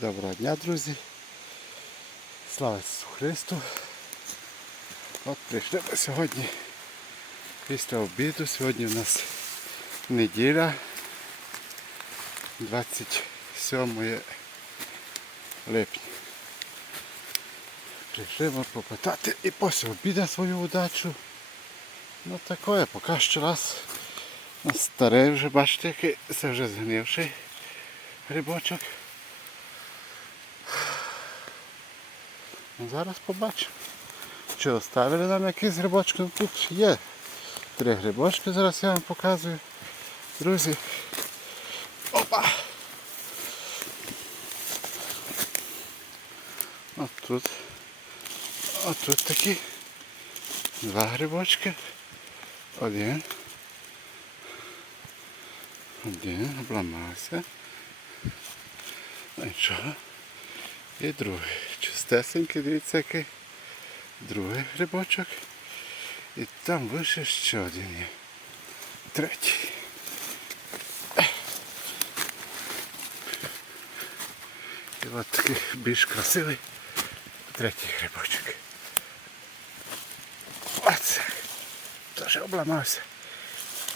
Доброго дня, друзі. Слава Ісусу Христу. От прийшли ми сьогодні після обіду. Сьогодні у нас неділя 27 липня. Прийшли ми попитати і після обіду свою удачу. Ну таке, поки що раз старий вже, бачите, який це вже згнивший грибочок. Зараз побачимо. Чи оставили нам якийсь грибочки? Ну, Тут є три грибочки, зараз я вам показую. Друзі. Опа! От тут. От тут такі. Два грибочки. Один. Один обламався. Ну нічого. І другий. Чистесенький, дивіться який. Другий грибочок. І там вище ще один є. Третій. І от такий більш красивий третій грибочок. Оце. Теж обламався.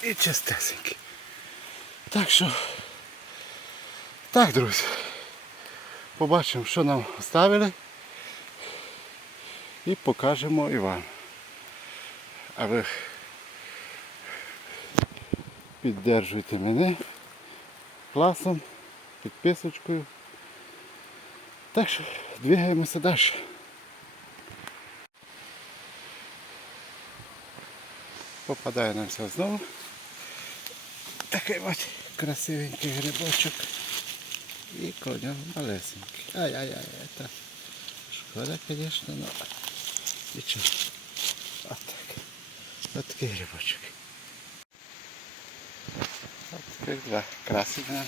І чистесенький. Так що. Так, друзі. Побачимо, що нам оставили. І покажемо і вам. А ви піддержуйте мене класом, підписочкою. Так що двигаємося далі. Попадає нам все знову. Такий от красивенький грибочок. І нього малесенький. Ай-яй-яй, это шкода, звісно, но нічого. От так. От такий грибочок. От таких два красиві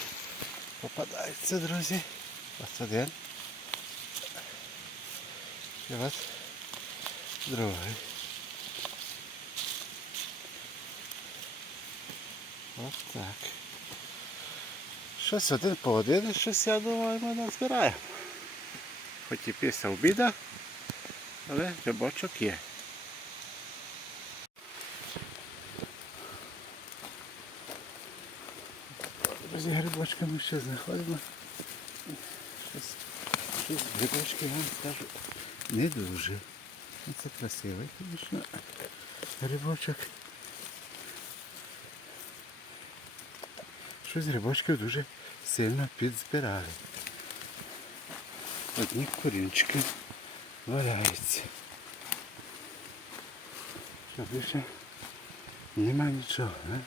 попадаються, друзі. Ось один. І от другий. Ось так. Щось один по один, щось, я думаю, ми назбираємо. Хоч і після обіда, але грибочок є. Друзі, грибочки ми ще знаходимо. Щось, щось грибочки, я вам скажу, не дуже. Ну, Це красивий, звісно, грибочок. Щось грибочків дуже сильно підзбирали. Одні корінчики валяються. Що більше нема нічого, не?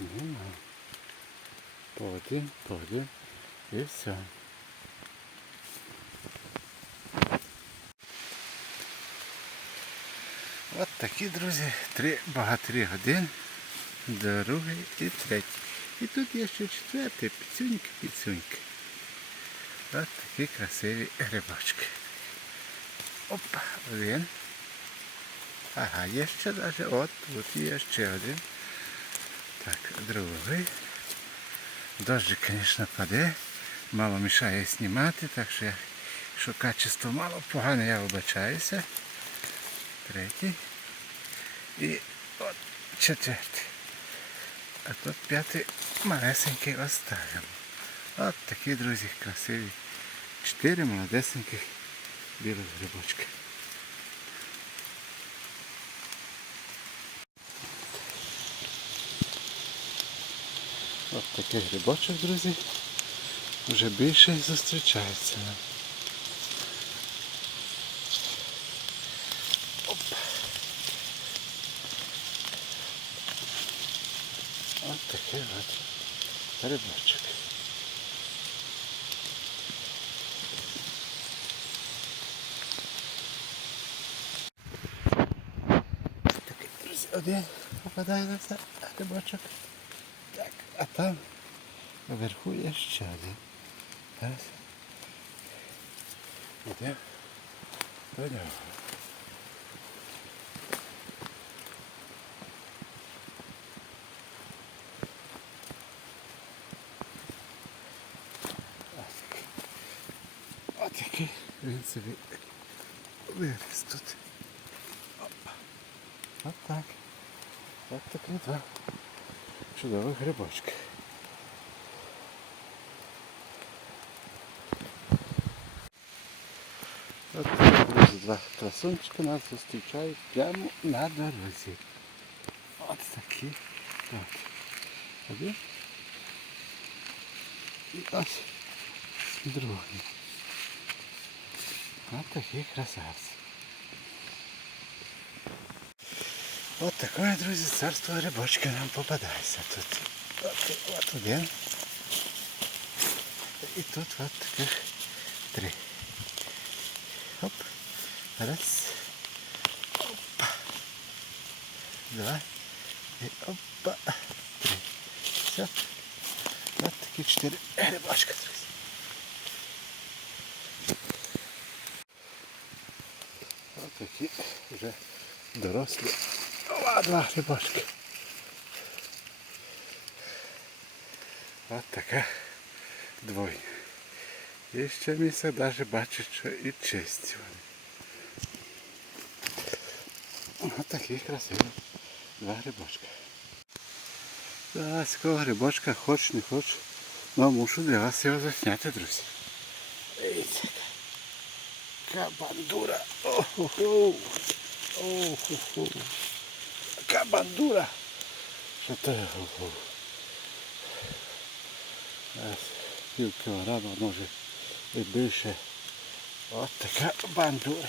Нема. По один, і все. От такі, друзі, три багаторі годин другий і третій. І тут є ще четвертий, піцюньки, піцюньки. Ось такі красиві грибочки. Опа, один. Ага, є ще навіть. От тут є ще один. Так, другий. Дощик, звісно, паде. Мало мішає знімати, так що я, що качество мало погане, я вибачаюся. Третій. І от четвертий. А тут п'ятий малесенький оставимо. От такі, друзі, красиві. Чотири молодесеньких білих грибочки. От такий грибочок, друзі. Вже більше зустрічається нам. От такий от грибочок. Такий, друзі, один попадає на це грибочок. Так, а там вверху є ще один. Зараз. Іде до нього. який він собі виріс тут. От так. От такі два чудових грибочки. От такі, друзі, два красунчика нас зустрічають прямо на дорозі. От такі. От. Один. І ось другий. От такі красавці. От таке, друзі, царство грибочки нам попадається тут. От, от один. І тут от таких три. Оп. Раз. Опа. Два. І опа. Три. Все. От такі чотири грибочка, друзі. От такі вже дорослі. Ова, два грибочки. От така двойня. І ще місце навіть бачу, що і чисті вони. Ось такі красиві два грибочка. Да, з цього грибочка хоч не хоч, але мушу для вас його засняти, друзі. Дивіться. Кабандура. Охо-хо. Охо-хо. Кабандура. Що то? Ось пів кілограма, може і більше. От така бандура.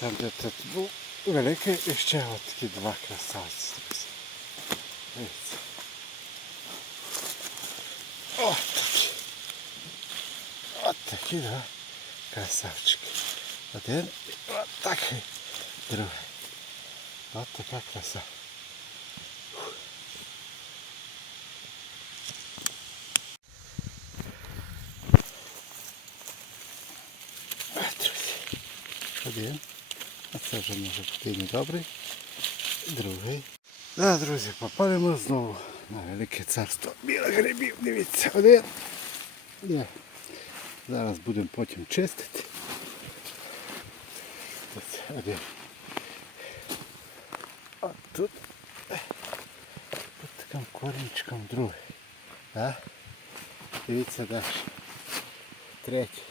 Там де тут був великий і ще от такі два красавці. Дивіться. От такі. От такі два красавчики. Один от такий другий. От така краса. Друзі. Один. А це вже може бути і недобрий. Другий. Да, друзі, попали ми знову на велике царство білих грибів. Дивіться, один. Зараз будемо потім чистити. Ось один. А тут тут таким корінчиком другий. Да? Дивіться далі. Третій.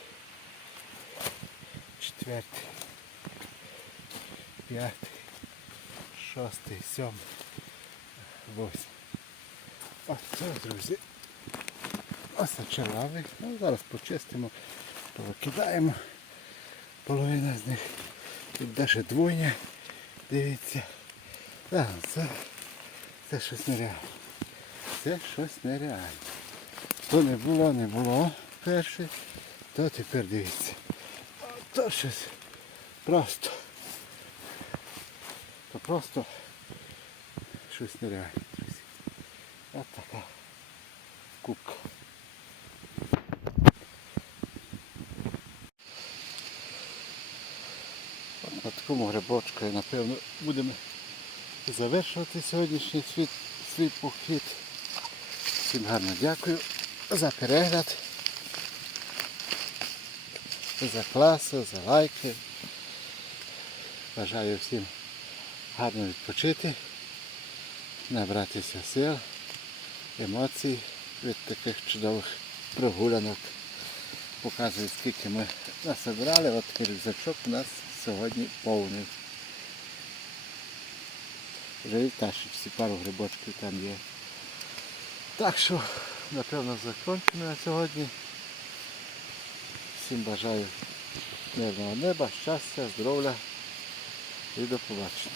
Четвертий. П'ятий. Шостий, сьомий. Восьмий. Оце, друзі. Ось червавий. Ну, зараз почистимо, повикидаємо. Половина з них. Тут навіть двойня. Дивіться. Так, це, це щось нереальне. Це щось нереальне. То не було, не було перше, то тепер дивіться. То щось просто. То просто щось нереальне, друзі. Ось така кубка. На такому грибочку, напевно, будемо завершувати сьогоднішній світ, свій похід. Всім гарно дякую за перегляд, за класи, за лайки. Бажаю всім гарно відпочити, набратися сил, емоцій від таких чудових прогулянок. Показую, скільки ми насобирали. От рюкзачок у нас сьогодні повний. Вже і в ташечці пару грибочків там є. Так що, напевно, закінчимо на сьогодні. Всім бажаю мирного неба, щастя, здоров'я і до побачення.